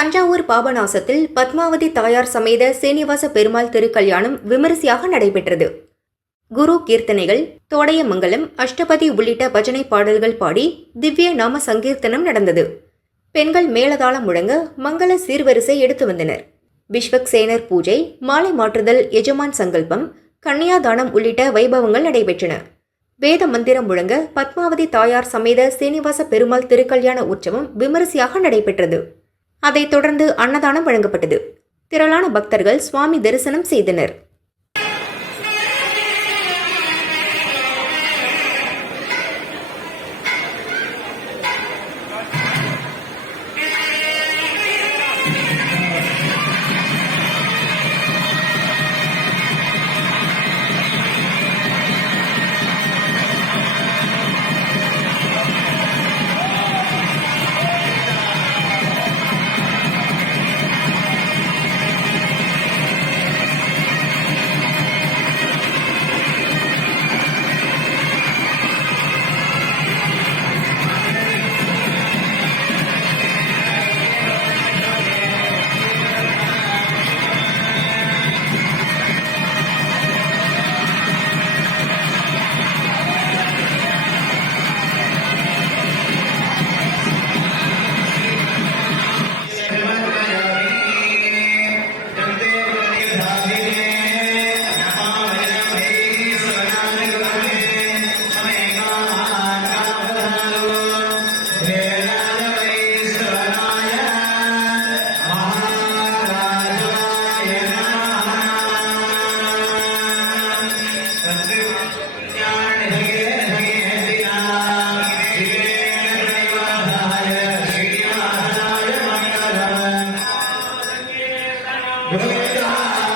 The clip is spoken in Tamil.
தஞ்சாவூர் பாபநாசத்தில் பத்மாவதி தாயார் சமேத சீனிவாச பெருமாள் திருக்கல்யாணம் விமரிசையாக நடைபெற்றது. குரு கீர்த்தனைகள், தோடையமங்கலம், அஷ்டபதி உள்ளிட்ட பஜனை பாடல்கள் பாடி திவ்ய நாம சங்கீர்த்தனம் நடந்தது. பெண்கள் மேளதாளம் முழங்க மங்கள சீர்வரிசை எடுத்து வந்தனர். விஸ்வக்சேனர் பூஜை, மாலை மாற்றுதல், எஜமான் சங்கல்பம், கன்னியாதானம் உள்ளிட்ட வைபவங்கள் நடைபெற்றன. வேத மந்திரம் முழங்க பத்மாவதி தாயார் சமேத சீனிவாச பெருமாள் திருக்கல்யாண உற்சவம் விமரிசையாக நடைபெற்றது. அதைத் தொடர்ந்து அன்னதானம் வழங்கப்பட்டது. திரளான பக்தர்கள் சுவாமி தரிசனம் செய்தனர். Gracias.